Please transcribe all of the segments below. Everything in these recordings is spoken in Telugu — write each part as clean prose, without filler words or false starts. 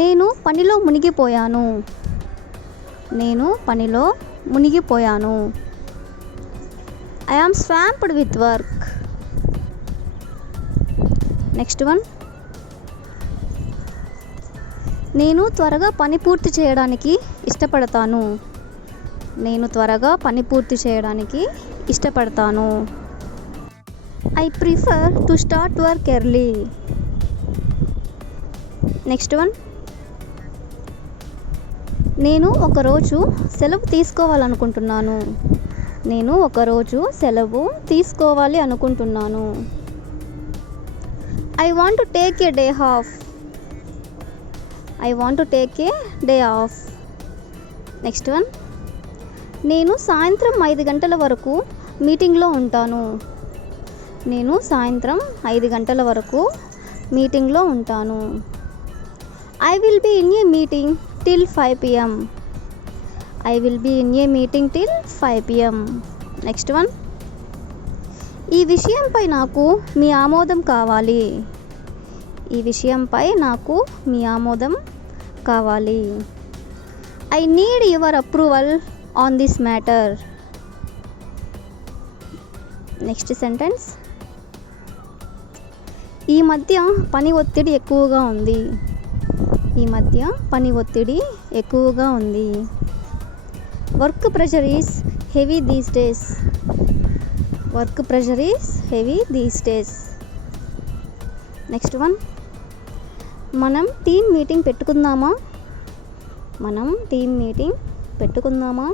నేను పనిలో మునిగిపోయాను. నేను పనిలో మునిగిపోయాను. I am swamped with work. Next one, నేను త్వరగా పని పూర్తి చేయడానికి ఇష్టపడతాను. నేను త్వరగా పని పూర్తి చేయడానికి ఇష్టపడతాను. I prefer to start work early. Next one, నేను ఒకరోజు సెలవు తీసుకోవాలనుకుంటున్నాను. నేను ఒకరోజు సెలవు తీసుకోవాలి అనుకుంటున్నాను. I want to take a day of. I want to take a day of. Next one, నేను సాయంత్రం 5 గంటల వరకు మీటింగ్లో ఉంటాను. నేను సాయంత్రం 5 గంటల వరకు మీటింగ్లో ఉంటాను. I will be in a meeting till 5 PM. I will be in a meeting till 5 PM. Next one, ఈ విషయంపై నాకు మీ ఆమోదం కావాలి. ఈ విషయంపై నాకు మీ ఆమోదం కావాలి. I need your approval on this matter. Next sentence, ఈ మధ్య పని ఒత్తిడి ఎక్కువగా ఉంది. ఈ మధ్య పని ఒత్తిడి ఎక్కువగా ఉంది. Work pressure is heavy these days. Work pressure is heavy these days. Next one, మనం టీమ్ మీటింగ్ పెట్టుకుందామా. మనం టీమ్ మీటింగ్ పెట్టుకుందామా.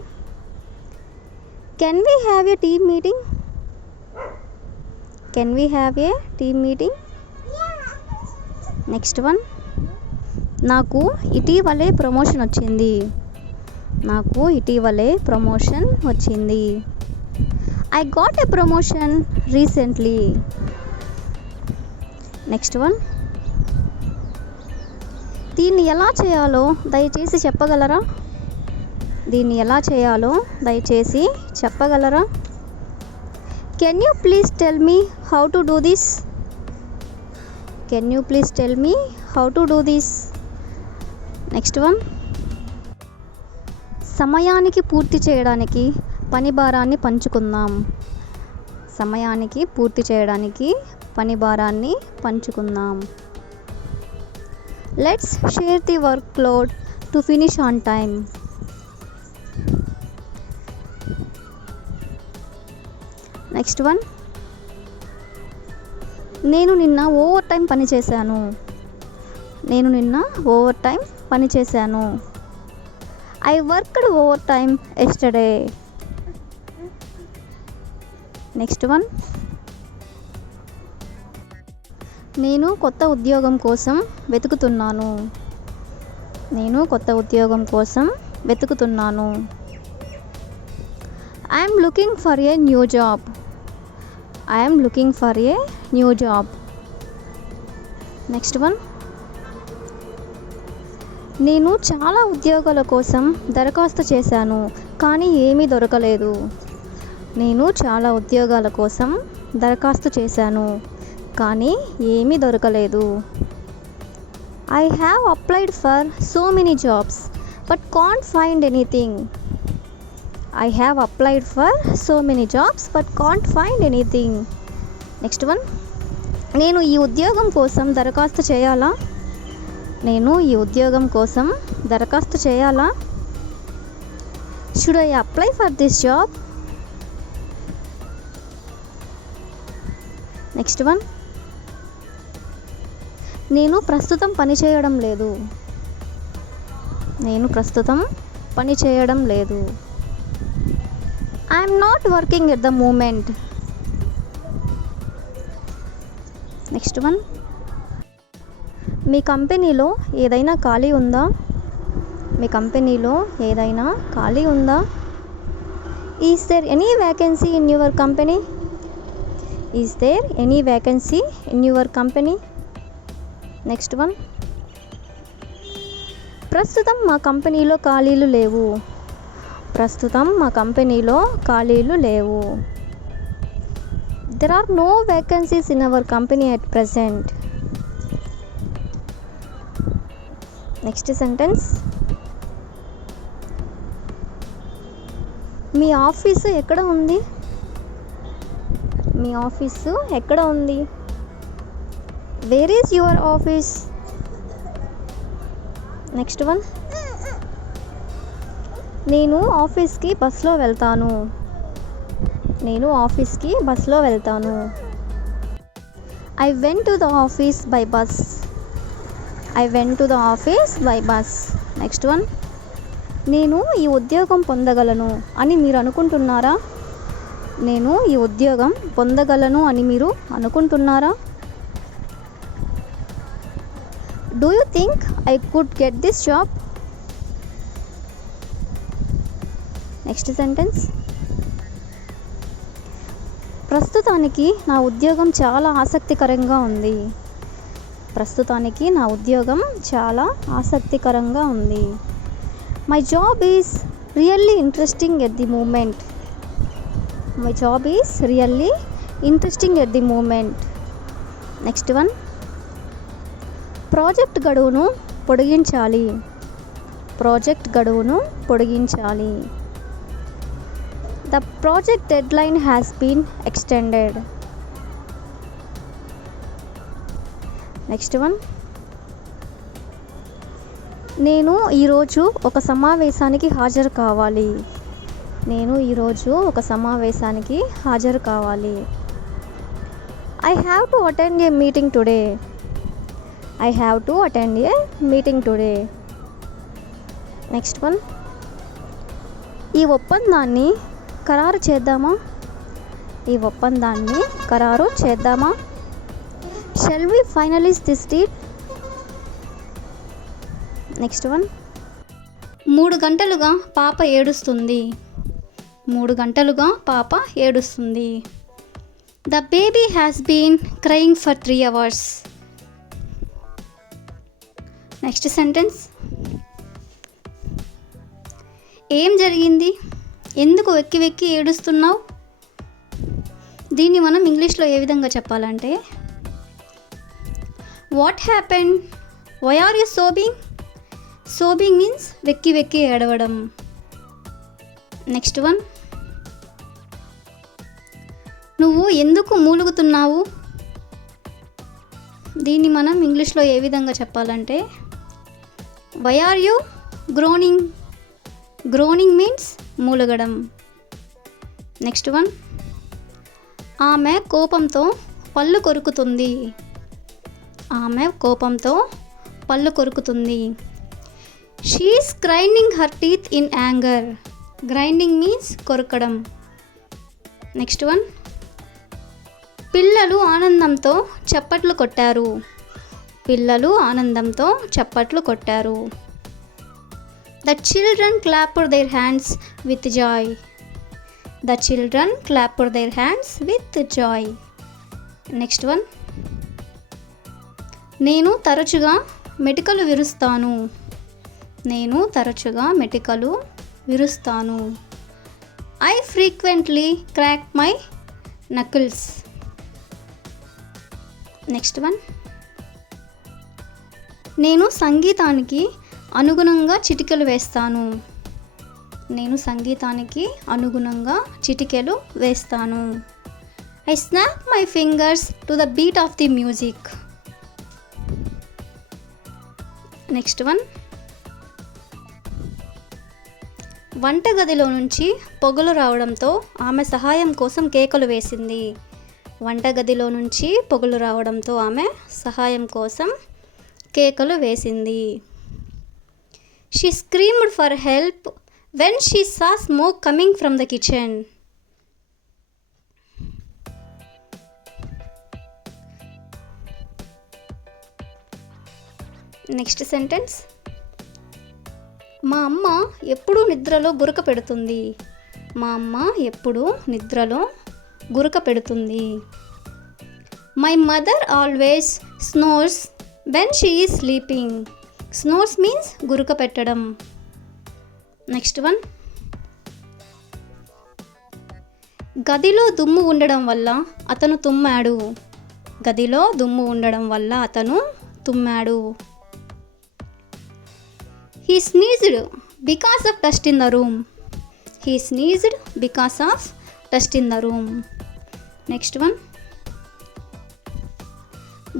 Can we have a team meeting. Can we have a team meeting. Next one, నాకు ఇటీవలే ప్రమోషన్ వచ్చింది. నాకు ఇటీవలే ప్రమోషన్ వచ్చింది. I got a promotion recently. Next one, దీన్ని ఎలా చేయాలో దయచేసి చెప్పగలరా. దీన్ని ఎలా చేయాలో దయచేసి చెప్పగలరా. Can you please tell me how to do this. Can you please tell me how to do this. Next one, సమయానికి పూర్తి చేయడానికి పని భారాన్ని పంచుకుందాం. సమయానికి పూర్తి చేయడానికి పని భారాన్ని పంచుకుందాం. Let's share the work load to finish on time. Next one, నేను నిన్న ఓవర్ టైం పని చేశాను. నేను నిన్న ఓవర్ టైం పని చేశాను. I worked over time yesterday. Next one, నేను కొత్త ఉద్యోగం కోసం వెతుకుతున్నాను. నేను కొత్త ఉద్యోగం కోసం వెతుకుతున్నాను. I'm looking for a new job. I'm looking for a new job. Next one, నేను చాలా ఉద్యోగాల కోసం దరఖాస్తు చేశాను కానీ ఏమీ దొరకలేదు. నేను చాలా ఉద్యోగాల కోసం దరఖాస్తు చేశాను కానీ ఏమీ దొరకలేదు. I have applied for so many jobs but can't find anything. I have applied for so many jobs but can't find anything. Next one, నేను ఈ ఉద్యోగం కోసం దరఖాస్తు చేయాలా. నేను ఈ ఉద్యోగం కోసం దరఖాస్తు చేయాలా. Should I apply for this job. Next one, నేను ప్రస్తుతం పని చేయడం లేదు. నేను ప్రస్తుతం పని చేయడం లేదు. I'm not working at the moment. Next one, మీ కంపెనీలో ఏదైనా ఖాళీ ఉందా. మీ కంపెనీలో ఏదైనా ఖాళీ ఉందా. Is there any vacancy in your company. Is there any vacancy in your company. Next one, ప్రస్తుతం మా కంపెనీలో ఖాళీలు లేవు. ప్రస్తుతం మా కంపెనీలో ఖాళీలు లేవు. There are no vacancies in our company at present. Next sentence, మీ ఆఫీసు ఎక్కడ ఉంది? మీ ఆఫీసు ఎక్కడ ఉంది? Where is your office? Next one, నేను ఆఫీస్కి బస్లో వెళ్తాను. నేను ఆఫీస్కి బస్లో వెళ్తాను. I went to the office by bus. I went to the office by bus. Next one, నేను ఈ ఉద్యోగం పొందగలను అని మీరు అనుకుంటున్నారా? నేను ఈ ఉద్యోగం పొందగలను అని మీరు అనుకుంటున్నారా? Do you think I could get this job? Next sentence, ప్రస్తుతానికి నా ఉద్యోగం చాలా ఆసక్తికరంగా ఉంది. ప్రస్తుతానికి నా ఉద్యోగం చాలా ఆసక్తికరంగా ఉంది. My job is really interesting at the moment. My job is really interesting at the moment. Next one, project గడువును పొడిగించాలి. ప్రాజెక్ట్ గడువును పొడిగించాలి. The project deadline has been extended. Next one, నేను ఈరోజు ఒక సమావేశానికి హాజరు కావాలి. నేను ఈరోజు ఒక సమావేశానికి హాజరు కావాలి. I have to attend a meeting today. I have to attend a meeting today. Next one, ఈ ఒప్పందాన్ని ఖరారు చేద్దామా? ఈ ఒప్పందాన్ని ఖరారు చేద్దామా? Shall we finalize this deal? Next one, 3 గంటలుగా పాప ఏడుస్తుంది. 3 గంటలుగా పాప ఏడుస్తుంది. The baby has been crying for 3 hours. Next sentence, ఏం జరిగింది? ఎందుకు వెక్కి వెక్కి ఏడుస్తున్నావు? దీన్ని మనం ఇంగ్లీష్లో ఏ విధంగా చెప్పాలంటే, what happened? Why are you sobbing? Sobbing means వెక్కి వెక్కి ఏడవడం. నెక్స్ట్ వన్, నువ్వు ఎందుకు మూలుగుతున్నావు? దీన్ని మనం ఇంగ్లీష్లో ఏ విధంగా చెప్పాలంటే, why are you groaning? Groaning means మూలగడం. నెక్స్ట్ వన్, ఆమె కోపంతో పళ్ళు కొరుకుతుంది. ఆమె కోపంతో పళ్ళు కొరుకుతుంది. She is grinding her teeth in anger. Grinding means కొరకడం. నెక్స్ట్ వన్, పిల్లలు ఆనందంతో చప్పట్లు కొట్టారు. పిల్లలు ఆనందంతో చప్పట్లు కొట్టారు. The children clapped their hands with joy. The children clapped their hands with joy. Next one, నేను తరచుగా మెటికలు విరుస్తాను. నేను తరచుగా మెటికలు విరుస్తాను. I frequently crack my knuckles. Next one, నేను సంగీతానికి అనుగుణంగా చిటికెలు వేస్తాను. నేను సంగీతానికి అనుగుణంగా చిటికెలు వేస్తాను. I snap my fingers to the beat of the music. Next one, వంటగదిలో నుంచి పొగలు రావడంతో ఆమె సహాయం కోసం కేకలు వేసింది. వంటగదిలో నుంచి పొగలు రావడంతో ఆమె సహాయం కోసం కేకలు వేసింది. She screamed for help when she saw smoke coming from the kitchen. Next sentence, మా అమ్మ ఎప్పుడూ నిద్రలో గురక పెడుతుంది. మా అమ్మ ఎప్పుడూ నిద్రలో గురక పెడుతుంది. My mother always snores when she is sleeping. Snores means గురక పెట్టడం. నెక్స్ట్ వన్, గదిలో దుమ్ము ఉండడం వల్ల అతను తుమ్మాడు. గదిలో దుమ్ము ఉండడం వల్ల అతను తుమ్మాడు. He sneezed because of dust in the room. He sneezed because of dust in the room. Next one.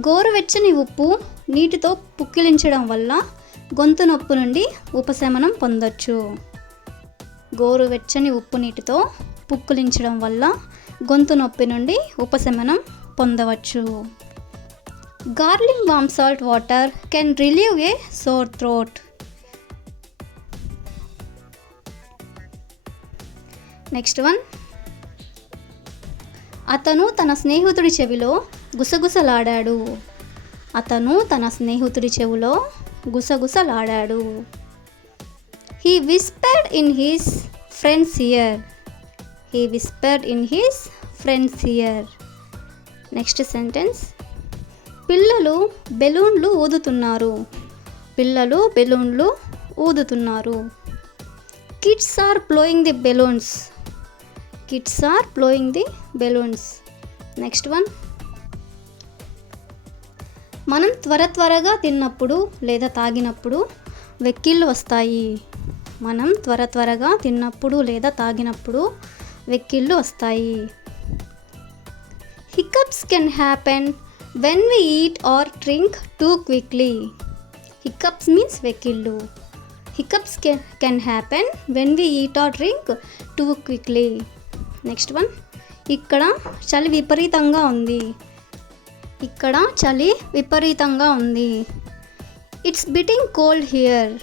గోరువెచ్చని ఉప్పు నీటితో పుక్కిలించడం వల్ల గొంతు నొప్పి నుండి ఉపశమనం పొందొచ్చు. గోరువెచ్చని ఉప్పు నీటితో పుక్కిలించడం వల్ల గొంతు నొప్పి నుండి ఉపశమనం పొందవచ్చు. Gargling warm salt water can relieve a sore throat. Next one. అతను తన స్నేహితుడి చెవిలో గుసగుసలాడాడు. అతను తన స్నేహితుడి చెవిలో గుసగుసలాడాడు. He whispered in his friend's ear. He whispered in his friend's ear. Next sentence. పిల్లలు బెలూన్లు ఊదుతున్నారు. పిల్లలు బెలూన్లు ఊదుతున్నారు. Kids are blowing the balloons. Kids are blowing the balloons. Next one. మనం త్వరగా తిన్నప్పుడు లేదా తాగినప్పుడు వెక్కిళ్ళు వస్తాయి. మనం త్వరగా తిన్నప్పుడు లేదా తాగినప్పుడు వెక్కిళ్ళు వస్తాయి. Hiccups can happen when we eat or drink too quickly. Hiccups means వెక్కిళ్ళు. Hiccups can happen when we eat or drink too quickly. Next one. ఇక్కడ చలి విపరీతంగా ఉంది. ఇక్కడ చలి విపరీతంగా ఉంది. It's biting cold here.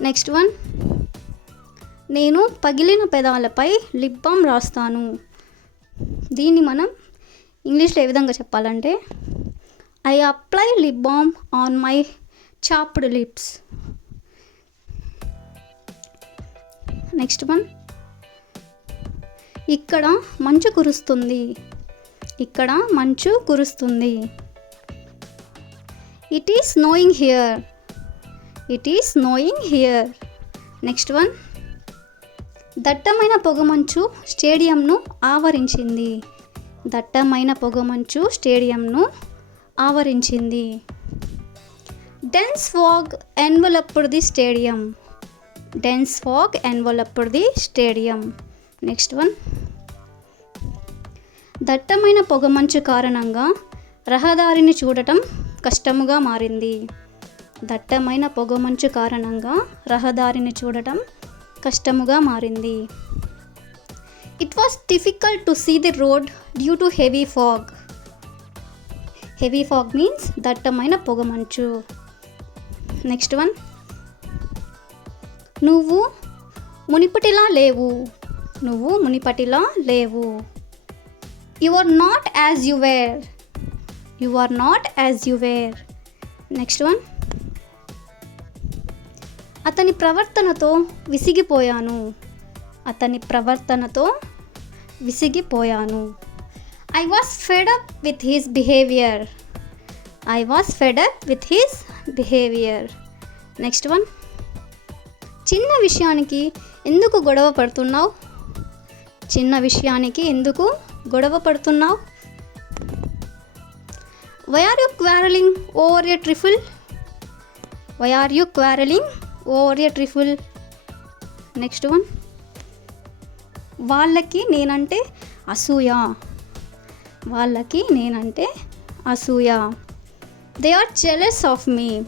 Next one. నేను పగిలిన పెదాలపై లిప్ బామ్ రాస్తాను. దీన్ని మనం ఇంగ్లీష్లో ఏ విధంగా చెప్పాలంటే I apply lip balm on my chapped lips. Next one. ఇక్కడ మంచు కురుస్తుంది. ఇక్కడ మంచు కురుస్తుంది. It is snowing here. It is snowing here. Next one. దట్టమైన పొగమంచు స్టేడియంను ఆవరించింది. దట్టమైన పొగమంచు స్టేడియంను ఆవరించింది. Dense fog enveloped the stadium. Dense fog enveloped the stadium. Next one. దట్టమైన పొగమంచు కారణంగా రహదారిని చూడటం కష్టముగా మారింది. దట్టమైన పొగమంచు కారణంగా రహదారిని చూడటం కష్టముగా మారింది. It was difficult to see the road due to heavy fog. Heavy fog means దట్టమైన పొగమంచు. Next one. నువ్వు మునిపటిలా లేవు. నువ్వు మునిపటిలా లేవు. You are not as you were. You are not as you were. Next one. అతని ప్రవర్తనతో విసిగిపోయాను. అతని ప్రవర్తనతో విసిగిపోయాను. I was fed up with his behaviour. I was fed up with his behaviour. Next one. చిన్న విషయానికి ఎందుకు గొడవ పడుతున్నావు? చిన్న విషయానికి ఎందుకు గొడవ పడుతున్నావు? Why are you quarrelling over a trifle? Why are you quarrelling over a trifle. Next one. వాళ్ళకి నేనంటే అసూయ. వాళ్ళకి నేనంటే అసూయ. They are jealous of me.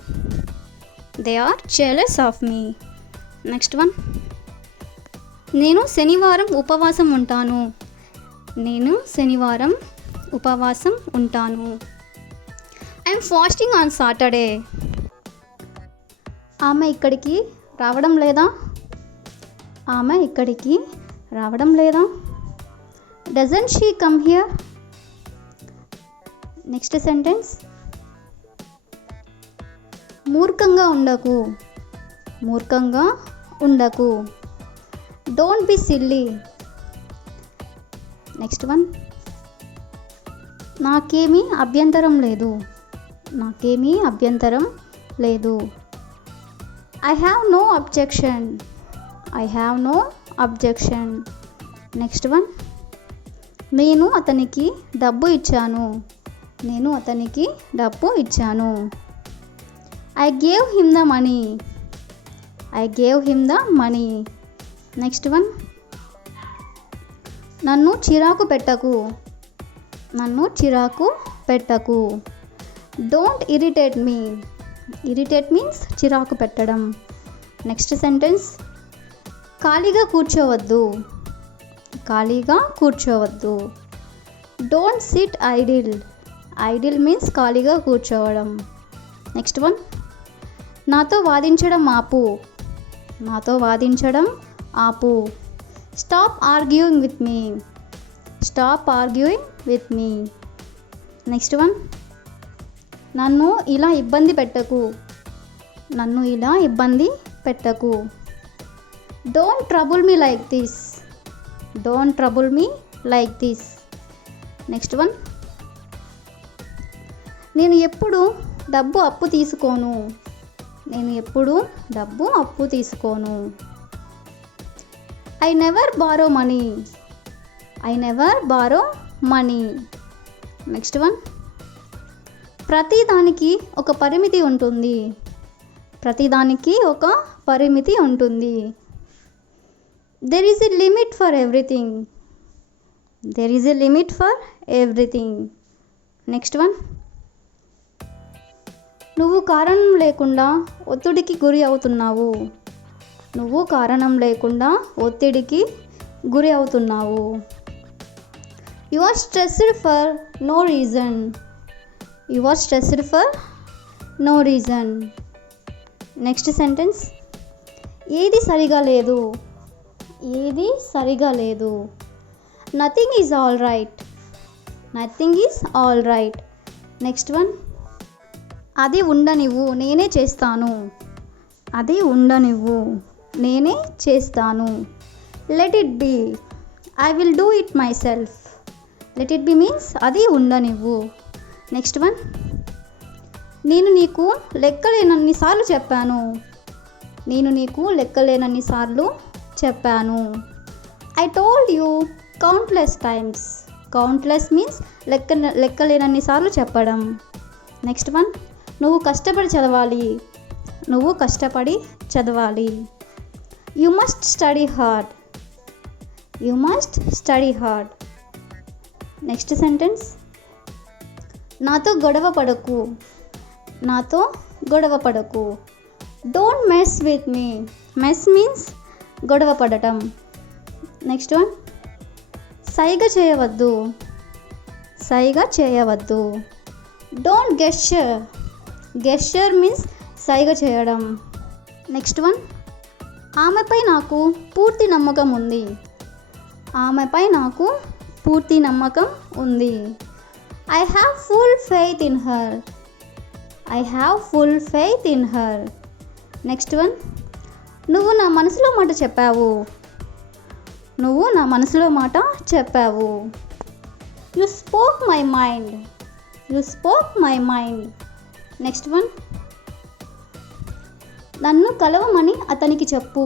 They are jealous of me. Next one. నేను శనివారం ఉపవాసం ఉంటాను. నేను శనివారం ఉపవాసం ఉంటాను. I'm fasting on Saturday. ఆమె ఇక్కడికి రావడం లేదా? ఆమె ఇక్కడికి రావడం లేదా? Doesn't she come here? Next sentence. మూర్ఖంగా ఉండకు. మూర్ఖంగా ఉండకు. Don't be silly. Next one. నాకేమీ అభ్యంతరం లేదు. నాకేమీ అభ్యంతరం లేదు. I have no objection. I have no objection. Next one. నేను అతనికి డబ్బు ఇచ్చాను. నేను అతనికి డబ్బు ఇచ్చాను. I gave him the money. I gave him the money. Next one, నన్ను చిరాకు పెట్టకు. నన్ను చిరాకు పెట్టకు. Don't irritate me. Irritate means చిరాకు పెట్టడం. నెక్స్ట్ సెంటెన్స్, ఖాళీగా కూర్చోవద్దు. ఖాళీగా కూర్చోవద్దు. Don't sit idle. Idle means ఖాళీగా కూర్చోవడం. నెక్స్ట్ వన్, నాతో వాదించడం ఆపు. నాతో వాదించడం ఆపు. Stop arguing with me. Stop arguing with me. Next one, నన్ను ఇలా ఇబ్బంది పెట్టకు. నన్ను ఇలా ఇబ్బంది పెట్టకు. Don't trouble me like this. Don't trouble me like this. Next one, నేను ఎప్పుడు డబ్బు అప్పు తీసుకోను. నేను ఎప్పుడు డబ్బు అప్పు తీసుకోను. I never borrow money. I never borrow money. Next one, ప్రతిదానికి ఒక పరిమితి ఉంటుంది. ప్రతిదానికి ఒక పరిమితి ఉంటుంది. There is a limit for everything. There is a limit for everything. Next one, నువ్వు కారణం లేకుండా ఒత్తిడికి గురి అవుతున్నావు. నువ్వు కారణం లేకుండా ఒత్తిడికి గురి అవుతున్నావు. You are stressed for no reason. You are stressed for no reason. Next sentence, ఏది సరిగా లేదు. ఏది సరిగా లేదు. Nothing is all right. Nothing is all right. Next one, అది ఉండనివ్వు, నేనే చేస్తాను. అది ఉండనివ్వు, నేనే చేస్తాను. Let it be, I will do it myself. Let it be means అది ఉండనివ్వు. నెక్స్ట్ వన్, నేను నీకు లెక్కలేనన్ని సార్లు చెప్పాను. నేను నీకు లెక్కలేనన్ని సార్లు చెప్పాను. I told you countless times. Countless means లెక్కలేనన్ని సార్లు చెప్పడం. నెక్స్ట్ వన్, నువ్వు కష్టపడి చదవాలి. నువ్వు కష్టపడి చదవాలి. You must study hard. You must study hard. Next sentence, నాతో గొడవ పడకు. నాతో గొడవ పడకు. Don't mess with me. Mess means గొడవ పడటం. నెక్స్ట్ వన్, సైగ చేయవద్దు. సైగ చేయవద్దు. Don't gesture. గెస్చర్ మీన్స్ సైగ చేయడం. నెక్స్ట్ వన్, ఆమెపై నాకు పూర్తి నమ్మకం ఉంది. ఆమెపై నాకు పూర్తి నమ్మకం ఉంది. I have full faith in her. I have full faith in her. Next one, నువ్వు నా మనసులో మాట చెప్పావు. నువ్వు నా మనసులో మాట చెప్పావు. You spoke my mind. You spoke my mind. Next one, నన్ను కలవమని అతనికి చెప్పు.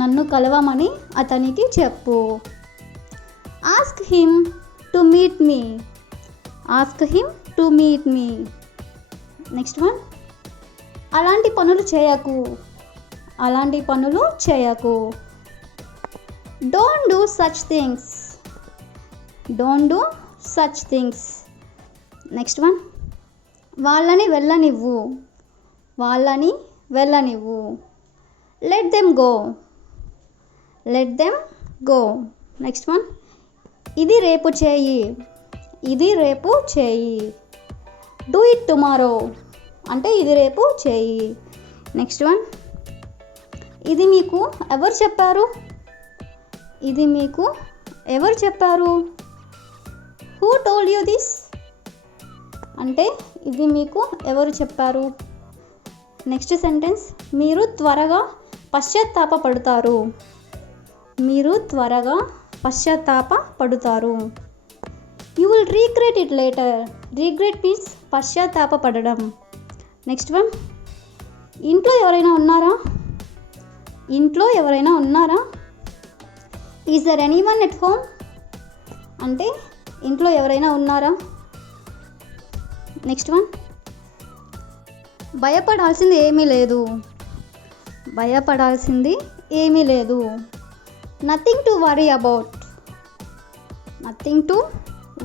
నన్ను కలవమని అతనికి చెప్పు. Ask him to meet me. Ask him to meet me. Next one, అలాంటి పనులు చేయకు. అలాంటి పనులు చేయకు. Don't do such things. Don't do such things. Next one, వాళ్ళని వెళ్ళనివ్వు. వాళ్ళని వెళ్ళనివ్వు. Let them go. Let them go. Next one, ఇది రేపు చేయి. ఇది రేపు చేయి. డూ ఇట్ టుమారో అంటే ఇది రేపు చేయి. నెక్స్ట్ వన్, ఇది మీకు ఎవరు చెప్పారు. ఇది మీకు ఎవరు చెప్పారు. హూ టోల్డ్ యూ దిస్ అంటే ఇది మీకు ఎవరు చెప్పారు. నెక్స్ట్ సెంటెన్స్, మీరు త్వరగా పశ్చాత్తాప పడుతారు. మీరు త్వరగా పశ్చాత్తాప పడుతారు. You will regret it later. Regret means పశ్చాత్తాప పడడం. నెక్స్ట్ వన్, ఇంట్లో ఎవరైనా ఉన్నారా. ఇంట్లో ఎవరైనా ఉన్నారా. Is there anyone at home అంటే ఇంట్లో ఎవరైనా ఉన్నారా. నెక్స్ట్ వన్, భయపడాల్సింది ఏమీ లేదు. భయపడాల్సింది ఏమీ లేదు. Nothing to worry about. Nothing to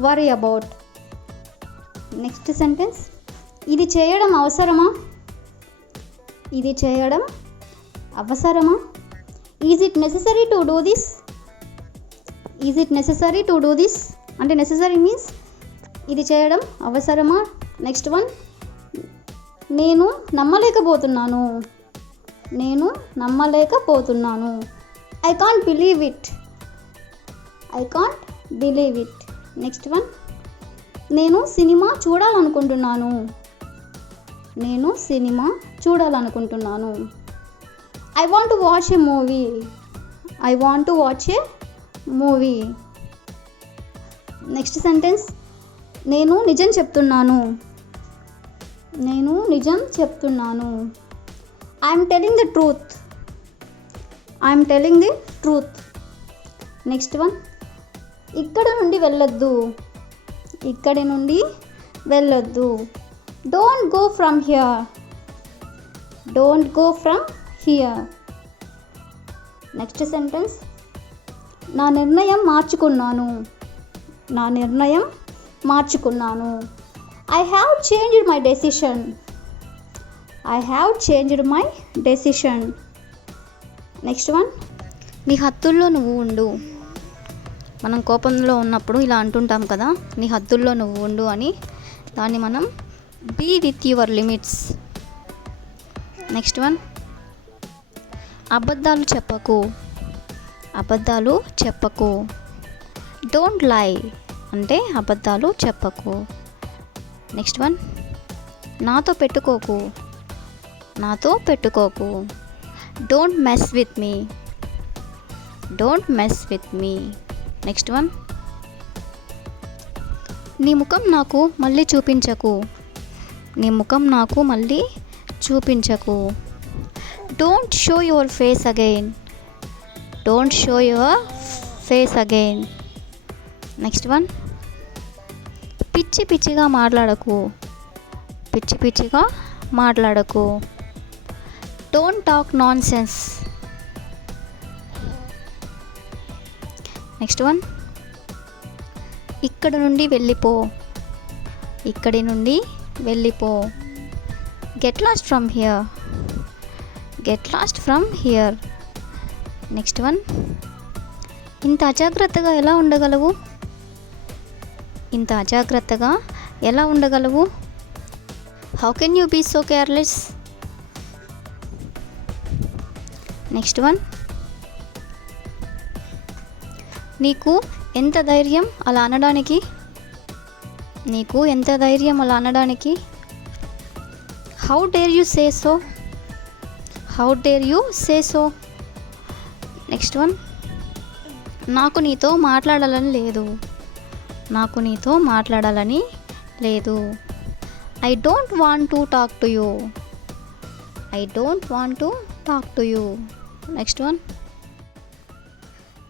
worry about. Next sentence, ఇది చేయడం అవసరమా? ఇది చేయడం అవసరమా? Is it necessary to do this? Is it necessary to do this అంటే నెససరీ మీన్స్ ఇది చేయడం అవసరమా. నెక్స్ట్ వన్, నేను నమ్మలేకపోతున్నాను. నేను నమ్మలేకపోతున్నాను. I can't believe it. I can't believe it. Next one, నేను సినిమా చూడాలనుకుంటున్నాను. నేను సినిమా చూడాలనుకుంటున్నాను. I want to watch A movie. I want to watch A movie. Next sentence, నేను నిజం చెప్తున్నాను. నేను నిజం చెప్తున్నాను. I'm telling the truth. I'm telling the truth. Next one, ఇక్కడ నుండి వెళ్ళొద్దు. ఇక్కడి నుండి వెళ్ళొద్దు. Don't go from here. Don't go from here. Next sentence, నా నిర్ణయం మార్చుకున్నాను. నా నిర్ణయం మార్చుకున్నాను. I have changed my decision. I have changed my decision. Next one, నీ హద్దుల్లో నువ్వు ఉండు. మనం కోపంలో ఉన్నప్పుడు ఇలా అంటుంటాం కదా, నీ హద్దుల్లో నువ్వు ఉండు అని. దాన్ని మనం be with your limits. Next one, అబద్ధాలు చెప్పకు. అబద్ధాలు చెప్పకు. డోంట్ లై అంటే అబద్ధాలు చెప్పకు. నెక్స్ట్ వన్, నాతో పెట్టుకోకు. నాతో పెట్టుకోకు. Don't mess with me. Don't mess with me. Next one, నీ ముఖం నాకు మళ్ళీ చూపించకు. నీ ముఖం నాకు మళ్ళీ చూపించకు. Don't show your face again. Don't show your face again. Next one, పిచ్చి పిచ్చిగా మాట్లాడకు. పిచ్చి పిచ్చిగా మాట్లాడకు. Don't talk nonsense. Next one, ఇక్కడ నుండి వెళ్ళిపో. ఇక్కడి నుండి వెళ్ళిపో. Get lost from here. Get lost from here. Next one, ఇంత అజాగ్రత్తగా ఎలా ఉండగలవు? ఇంత అజాగ్రత్తగా ఎలా ఉండగలవు? How can you be so careless? Next one, నీకు ఎంత ధైర్యం అలా అనడానికి? నీకు ఎంత ధైర్యం అలా అనడానికి? How dare you say so? How dare you say so? Next one, నాకు నీతో మాట్లాడాలని లేదు. నాకు నీతో మాట్లాడాలని లేదు. I don't want to talk to you. I don't want to talk to you. Next one,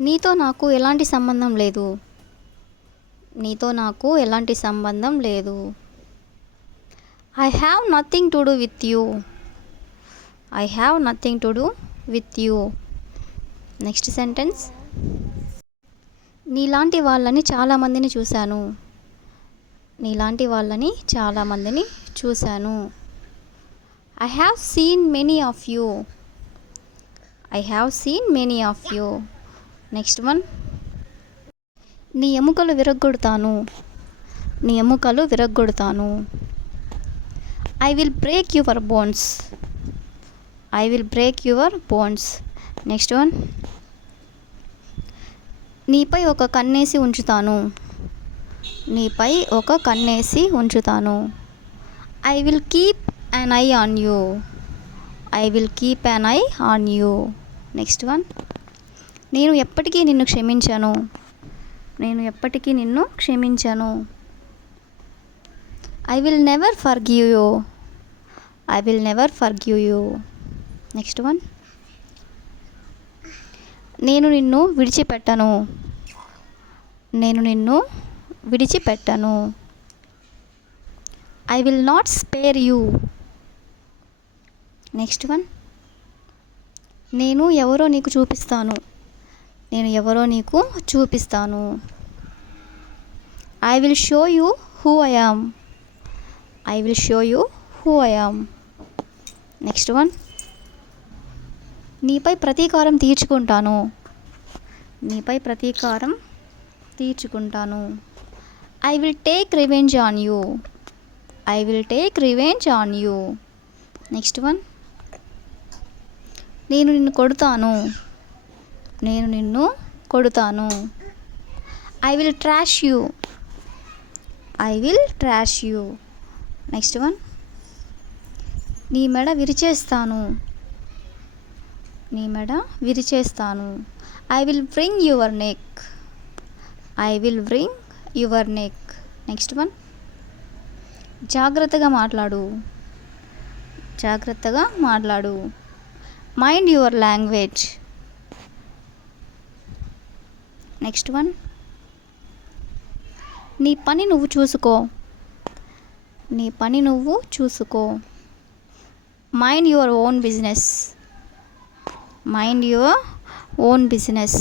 నీతో నాకు ఎలాంటి సంబంధం లేదు. నీతో నాకు ఎలాంటి సంబంధం లేదు. I have nothing to do with you. I have nothing to do with you. Next sentence, నీలాంటి వాళ్ళని చాలామందిని చూశాను. నీలాంటి వాళ్ళని చాలామందిని చూశాను. I have seen many of you. I have seen many of you. Next one, నీ ఎముకలు విరగ్గొడతాను. నీ ఎముకలు విరగ్గొడతాను. I will break your bones. I will break your bones. Next one, నీపై ఒక కన్నేసి ఉంచుతాను. నీపై ఒక కన్నేసి ఉంచుతాను. I will keep an eye on you. I will keep an eye on you. Next one, నేను ఎప్పటికీ నిన్ను క్షమించను. నేను ఎప్పటికీ నిన్ను క్షమించను. I will never forgive you. I will never forgive you. Next one, నేను నిన్ను విడిచిపెట్టను. నేను నిన్ను విడిచిపెట్టను. I will not spare you. Next one, నేను ఎవరో నీకు చూపిస్తాను. నేను ఎవరో నీకు చూపిస్తాను. I will show you who I am. I will show you who I am. Next one, నీపై ప్రతీకారం తీర్చుకుంటాను. నీపై ప్రతీకారం తీర్చుకుంటాను. I will take revenge on you. I will take revenge on you. Next one, నేను నిన్ను కొడతాను. నేను నిన్ను కొడతాను. I will thrash you. I will thrash you. Next one, నీ మెడ విరిచేస్తాను. నీ మెడ విరిచేస్తాను. I will wring your neck. I will wring your neck. Next one, జాగ్రత్తగా మాట్లాడు. జాగ్రత్తగా మాట్లాడు. Mind your language. Next one, నీ పని నువ్వు చూసుకో. నీ పని నువ్వు చూసుకో. Mind your own business. Mind your own business.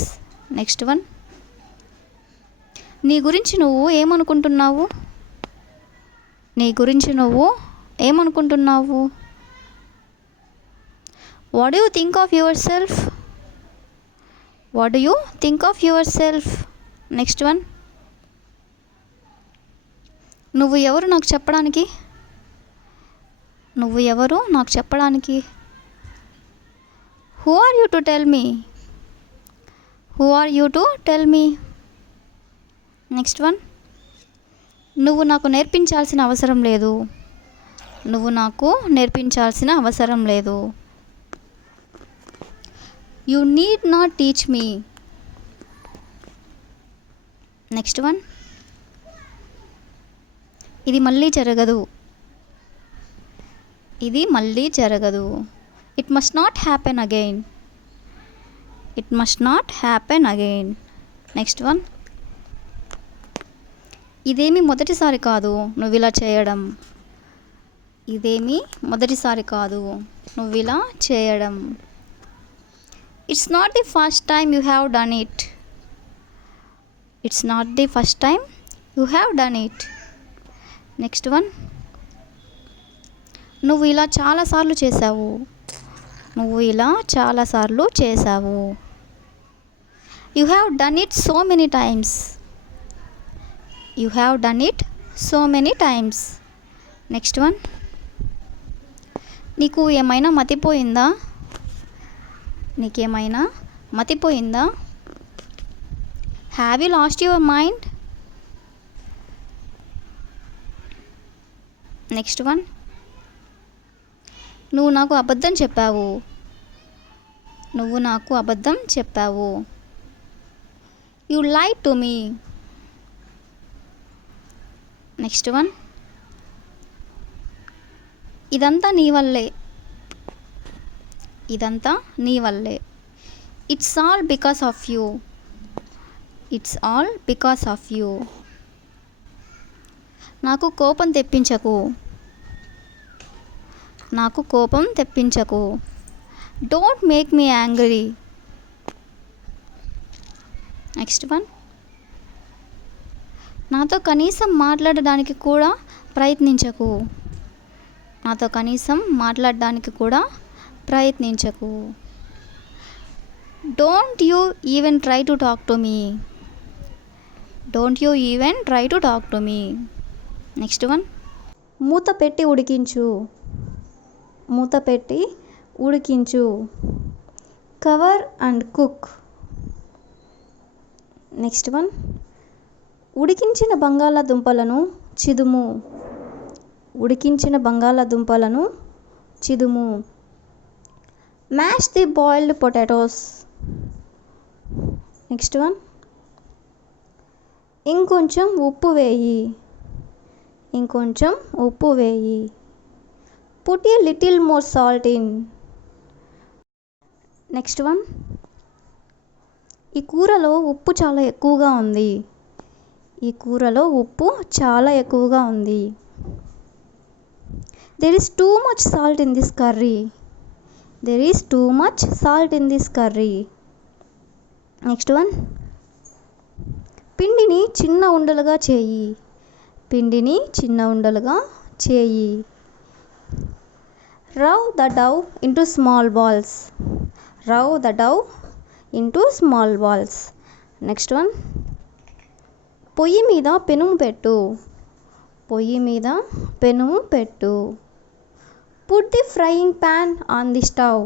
Next one, నీ గురించి నువ్వు ఏమనుకుంటున్నావు. నీ గురించి నువ్వు ఏమనుకుంటున్నావు. What do you think of yourself. What do you think of yourself. Next one, నువ్వు ఎవరు నాకు చెప్పడానికి. నువ్వు ఎవరు నాకు చెప్పడానికి. Who are you to tell me. Who are you to tell me. Next one, నువ్వు నాకు నేర్పించాల్సిన అవసరం లేదు. నువ్వు నాకు నేర్పించాల్సిన అవసరం లేదు. You need not teach me. Next one, ఇది మళ్ళీ జరగదు. ఇది మళ్ళీ జరగదు. It must not happen again. It must not happen again. Next one, ఇదేమి మొదటిసారి కాదు నువ్వు ఇలా చేయడం. ఇదేమి మొదటిసారి కాదు నువ్వు ఇలా చేయడం. It's not the first time you have done it. It's not the first time you have done it. Next one, నువ్వు ఇలా చాలాసార్లు చేసావు. నువ్వు ఇలా చాలాసార్లు చేసావు. You have done it so many times. You have done it so many times. Next one, నీకు ఏమైనా మతిపోయిందా. నీకేమైనా మతిపోయిందా. Have you lost your mind. Next one, నువ్వు నాకు అబద్ధం చెప్పావు. నువ్వు నాకు అబద్ధం చెప్పావు. You లైడ్ to me. Next one, ఇదంతా నీ వల్లే. ఇదంతా నీ వల్లే. It's all because of you. It's all because of you. నాకు కోపం తెప్పించకు. నాకు కోపం తెప్పించకు. Don't make me angry. Next one, నాతో కనీసం మాట్లాడడానికి కూడా ప్రయత్నించకు. నాతో కనీసం మాట్లాడడానికి కూడా ప్రయత్నించకు. Don't you even try to talk to me. Don't you even try to talk to me. Next one, మూత పెట్టి ఉడికించు. మూత పెట్టి ఉడికించు. Cover and cook. Next one, ఉడికించిన బంగాళాదుంపలను చిదుము. ఉడికించిన బంగాళాదుంపలను చిదుము. Mash the boiled potatoes. Next one, ఇంకొంచెం ఉప్పు వేయి. ఇంకొంచెం ఉప్పు వేయి. Put a little more salt in. Next one, ఈ కూరలో ఉప్పు చాలా ఎక్కువగా ఉంది. ఈ కూరలో ఉప్పు చాలా ఎక్కువగా ఉంది. There is too much salt in this curry. there is too much salt in this curry. Next one, పిండిని చిన్న ఉండలుగా చేయి. పిండిని చిన్న ఉండలుగా చేయి. Rub the dough into small balls. Rub the dough into small balls. Next one, పొయ్యి మీద పెనుము పెట్టు. పొయ్యి మీద పెనుము పెట్టు. Put the frying pan on the stove.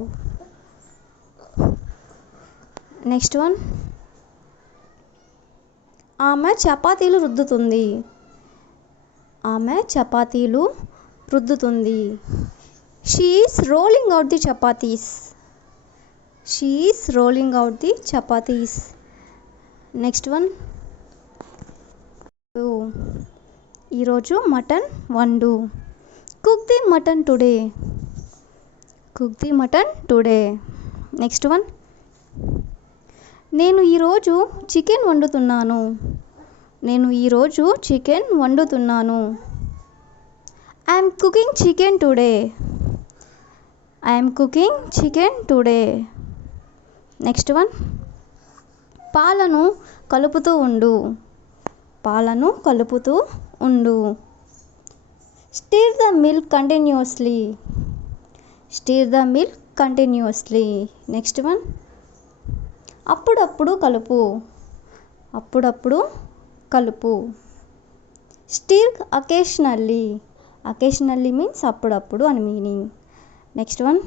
Next one, ఆమె చపాతీలు రుద్దుతుంది. ఆమె చపాతీలు రుద్దుతుంది. She is rolling out the chapatis. She is rolling out the chapatis. Next one, ఈరోజు మటన్ వండు. Cook the mutton today. Cook the mutton today. Next one, నేను ఈరోజు చికెన్ వండుతున్నాను. నేను ఈరోజు chicken వండుతున్నాను. I am cooking chicken today. I am cooking chicken today. Next one, పాలను కలుపుతూ ఉండు. పాలను కలుపుతూ ఉండు. Stir the milk continuously. Stir the milk continuously. Next one, అప్పుడప్పుడు కలుపు. అప్పుడప్పుడు కలుపు. Stir occasionally. Occasionally means అప్పుడప్పుడు అని మీనింగ్. నెక్స్ట్ వన్,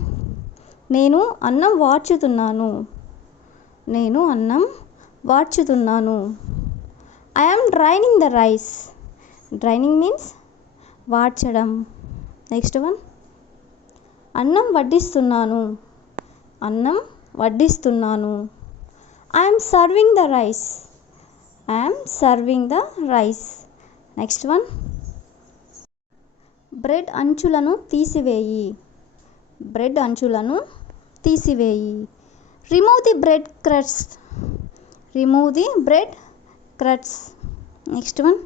నేను అన్నం వార్చుతున్నాను. నేను అన్నం వార్చుతున్నాను. I am draining the rice. Draining means వార్చడం. నెక్స్ట్ వన్, అన్నం వడ్డిస్తున్నాను. అన్నం వడ్డిస్తున్నాను. I am serving the rice. I am serving the rice. Next one, bread అంచులను తీసివేయి. బ్రెడ్ అంచులను తీసివేయి. Remove the bread crusts. Remove the bread crusts. Next one,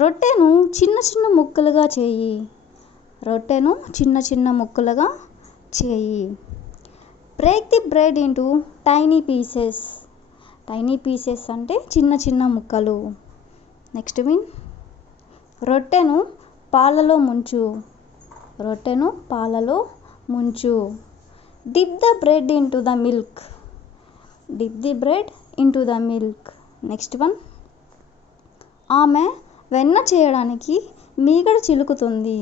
రొట్టెను చిన్న చిన్న ముక్కలుగా చేయి. రొట్టెను చిన్న చిన్న ముక్కలుగా చేయి. Break the bread into tiny pieces. Tiny pieces అంటే చిన్న చిన్న ముక్కలు. నెక్స్ట్ వన్, రొట్టెను పాలలో ముంచు. రొట్టెను పాలలో ముంచు. Dip the bread into the milk. Dip the bread into the milk. Next one, ఆమె వెన్న చేయడానికి మీగడ చిలుకుతుంది.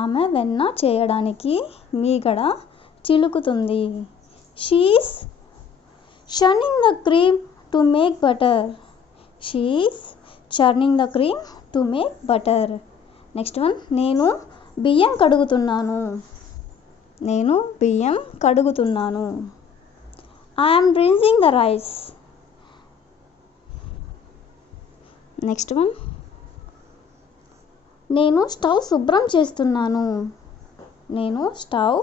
ఆమె వెన్న చేయడానికి మీగడ చిలుకుతుంది. She is churning the cream to make butter. She is churning the cream to make butter. Next one, నేను బియ్యం కడుగుతున్నాను. నేను బియ్యం కడుగుతున్నాను. I am rinsing the rice. Next one, నేను స్టవ్ శుభ్రం చేస్తున్నాను. నేను స్టవ్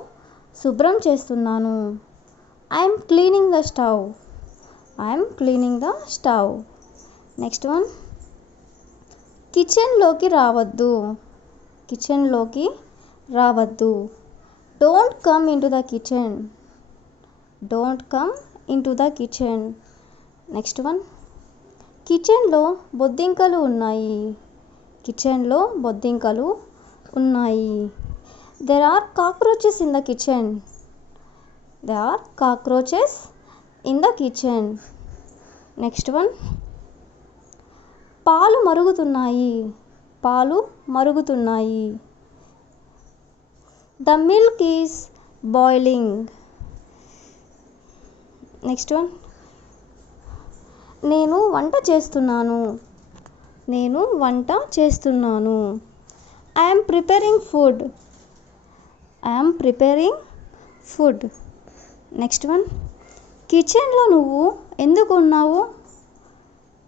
శుభ్రం చేస్తున్నాను. I am cleaning the stove. I am cleaning the stove. Next one, కిచెన్లోకి రావద్దు. కిచెన్లోకి రావద్దు. Don't come into the kitchen. Don't come into the kitchen. Next one, కిచెన్లో బొద్దింకలు ఉన్నాయి. కిచెన్లో బొద్దింకలు ఉన్నాయి. There are cockroaches in the kitchen. There are cockroaches in the kitchen. Next one, పాలు మరుగుతున్నాయి. పాలు మరుగుతున్నాయి. The milk is boiling. Next one, నేను వంట చేస్తున్నాను. నేను వంట చేస్తున్నాను. I am preparing food. I am preparing food. Next one, కిచెన్లో నువ్వు ఎందుకు ఉన్నావు?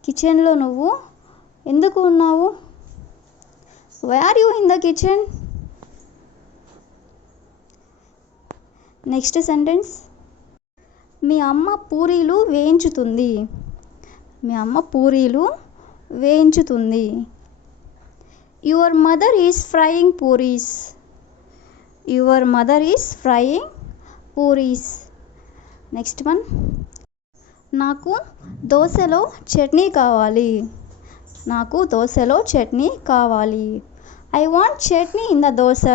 కిచెన్లో నువ్వు ఎందుకు ఉన్నావు? Why are you in the kitchen? Next sentence, మీ అమ్మ పూరీలు వేయించుతుంది. మీ అమ్మ పూరీలు వేయించుతుంది. Your mother is frying puris. Your mother is frying puris. Next one, నాకు దోశలో చట్నీ కావాలి. నాకు దోశలో చట్నీ కావాలి. I want chutney in the dosa.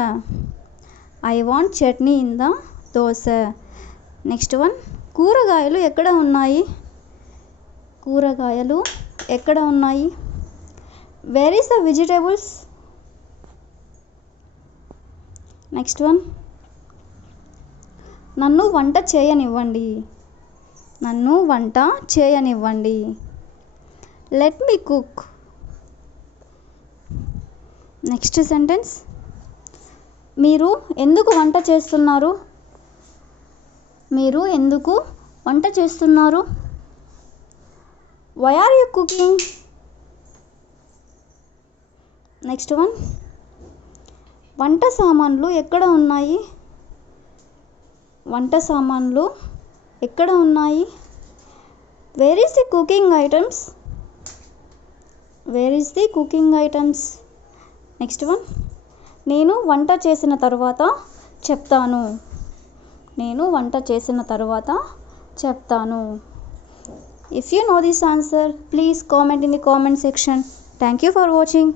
I want chutney in the dosa. Next one, కూరగాయలు ఎక్కడ ఉన్నాయి? కూరగాయలు ఎక్కడ ఉన్నాయి? Where is the vegetables? Next one, నన్ను వంట చేయనివ్వండి. నన్ను వంట చేయనివ్వండి. Let me cook. Next sentence, మీరు ఎందుకు వంట చేస్తున్నారు? మీరు ఎందుకు వంట చేస్తున్నారు? Why are you cooking? Next one, వంట సామాన్లు ఎక్కడ ఉన్నాయి? వంట సామాన్లు ఎక్కడ ఉన్నాయి? Where is the cooking items? Where is the cooking items? Next one, నేను వంట చేసిన తర్వాత చెప్తాను. నేను వంట చేసిన తర్వాత చెప్తాను. If you know this answer, please comment in the comment section. Thank you for watching.